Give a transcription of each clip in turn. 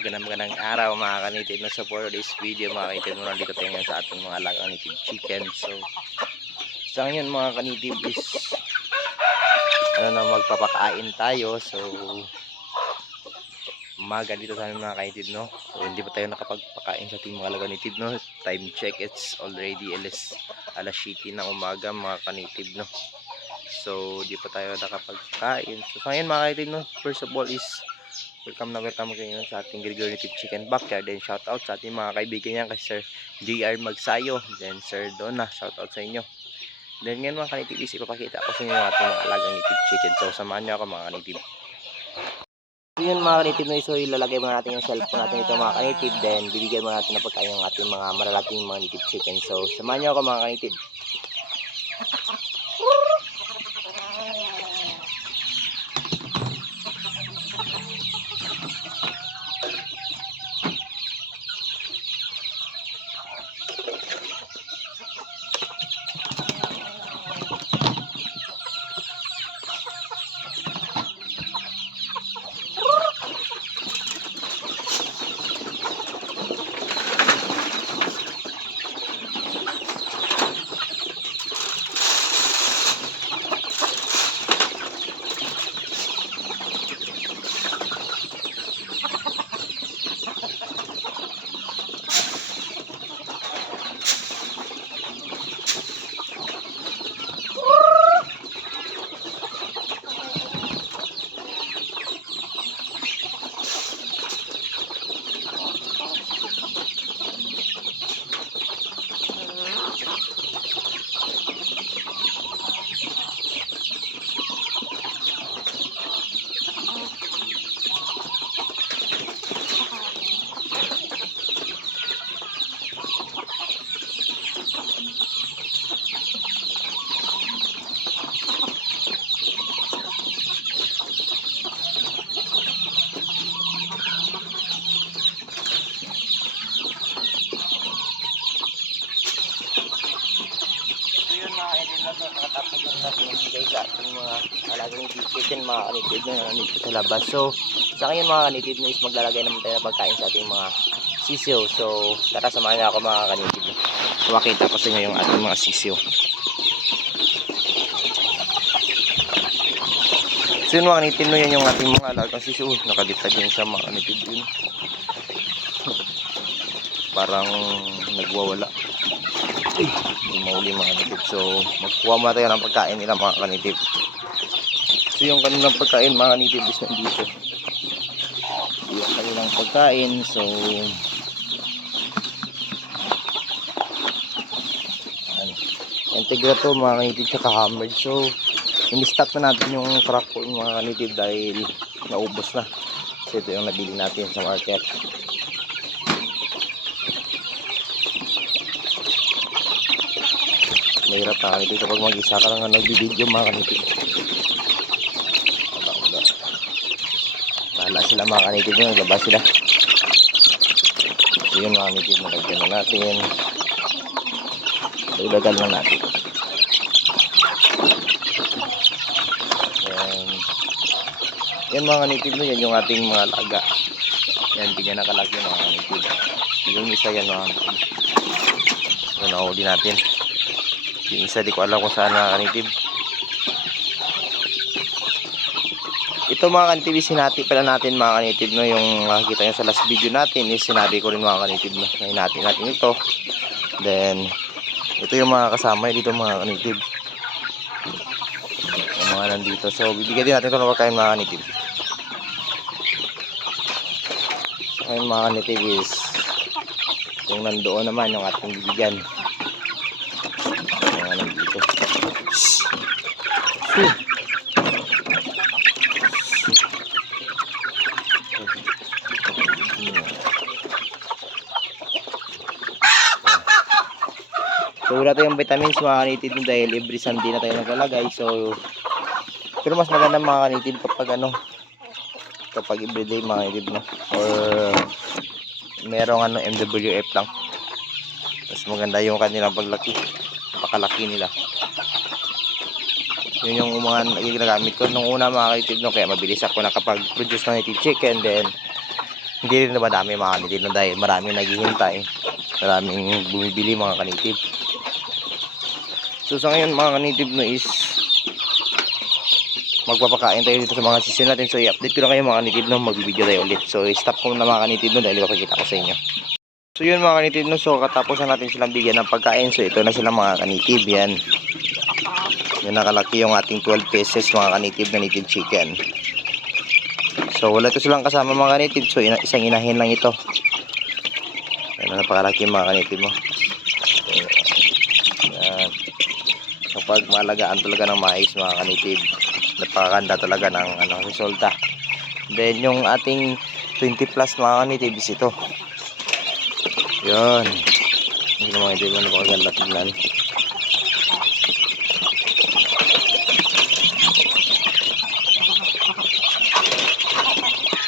magandang magandang araw mga kanitid no so for this video mga kanitid. No nandito tayo ngayon sa ating mga alagang native chicken. So sa ngayon mga kanitid is ano na magpapakain tayo. So umaga dito sa mga kanitid no? So hindi pa tayo nakapagpakain sa ating mga alagang native no? Time check it's already alas alas 7 ng umaga mga kanitid no? So di pa tayo nakapagkain. So sa ngayon mga kanitid no? First of all is Welcome na welcome kayo sa ating Gregory Native Chicken Backyard. Then shout out sa ating mga kaibigan niyan kay Sir JR Magsayo. Then Sir Donna, shout out sa inyo. Then ngayon mga kanitibis, ipapakita ko sa inyo ang ating mga alagang native chicken. So samahan niyo ako mga kanitib. Yun mga kanitib no, so ilalagay mo natin yung cellphone natin ito mga kanitib. Then bibigyan mo natin ng pagkain ng ating mga malalaking mga native chicken. So samahan niyo ako mga kanitib. Na ibigay sa ating mga alagang chicken mga kanitib na nandito sa labas. So sa ngayon mga kanitib na is maglalagay naman tayo ng pagkain sa ating mga sisiyo. So tara samahan niyo ako mga kanitib. Makita ko sa inyo yung ating mga sisiyo. So yun mga kanitib no, yan yung ating mga alagang sisiyo. Uy, nakalitad yun sa mga kanitib yun. Parang nagwawala. Uy, hindi mauli mga kanitib. So, magkuha muna tayo ng pagkain nila mga kanitib. So, yung kanilang pagkain mga kanitib is nandito. Yung kanilang pagkain. So. Integra to mga kanitib tsaka hammered. So, in-stock na natin yung crack po mga kanitib dahil naubos na. So, ito yung nabili natin sa market. Mahirap na kanito kapag mag-isa ka lang nga nagbibideo mga kanito. Wala, wala. Bahala sila mga kanito nyo, naglabas sila. So yun mga kanito, nalagyan na natin. Dagdagan na natin. Yan. Yan mga kanitib no, yan yung ating mga laga. Yan, ganyan nakalaki mga kanitib. Yung isa yan mga kanitib. So, nahuli natin. Yung isa di ko alam kung saan nakakanitib. Ito mga kanitib, sinati pala natin mga kanitib no, yung makikita nyo sa last video natin is sinabi ko rin mga kanitib no, na hinati natin ito. Then, ito yung mga kasama dito mga kanitib. Yung mga nandito. So, bibigyan din natin ito ng pagkain mga kanitib. So, yung mga kanitib is yung nandoon naman yung ating bibigyan mga nandito. Shoo. So wala tayong vitamins mga kanitid dahil every Sunday na tayo naglalagay. So pero mas maganda mga kanitid kapag ano kapag everyday mga kanitid no or merong ano MWF lang. Mas maganda yung kanilang paglaki napakalaki nila yun yung mga ginagamit ko nung una mga kaitib no kaya mabilis ako nakapag produce ng native chicken then Hindi rin naman dami mga kanitib no, dahil maraming naghihintay. Maraming bumibili mga kanitib. So sa ngayon mga kanitib no is magpapakain tayo dito sa mga sisyon natin. So i-update ko na kayo mga kanitib no, magbibideo tayo ulit. So stop ko na mga kanitib no dahil ipapakita ko sa inyo. So yun mga kanitib no, so katapos na natin silang bigyan ng pagkain. So ito na sila mga kanitib, yan. Yan nakalaki yung ating 12 pesos mga kanitib na native chicken. So wala to silang kasama mga kanitib. So isang inahin lang ito. Yan napakalaki mga kanitib mo. Yan. Kapag malagaan talaga ng mais mga kanitib, napakaganda talaga ng ano, resulta. Then yung ating 20 plus mga kanitib is ito. Yan. Hindi naman ito yung napakaganda tignan.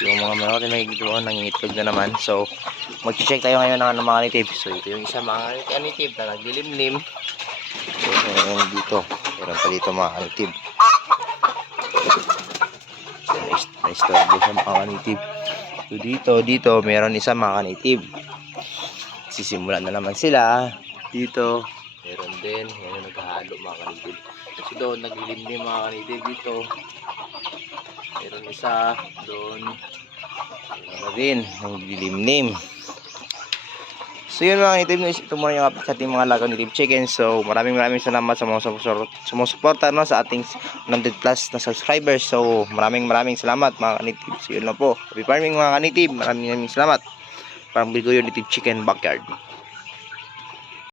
yung mga malaki nakikita ko nangingitlog na naman. So mag-check tayo ngayon ng ano, mga native. So ito yung isa mga native na naglilimlim so meron dito. Meron pa dito mga native. So na-istorbo sa mga native. So dito dito meron isa mga native sisimulan na naman sila dito meron din meron naghahalo mga native so doon naglilimlim mga native dito meron isa doon meron din naglilimlim So yun mga news, ito muna yung update sa ating mga lagaw native chicken. So maraming maraming salamat sa mga sumusuporta no, sa ating 100 plus na subscribers. So maraming maraming salamat mga native. So yun lang po. Happy farming mga native. Maraming maraming salamat. Parang bigo yung native chicken backyard.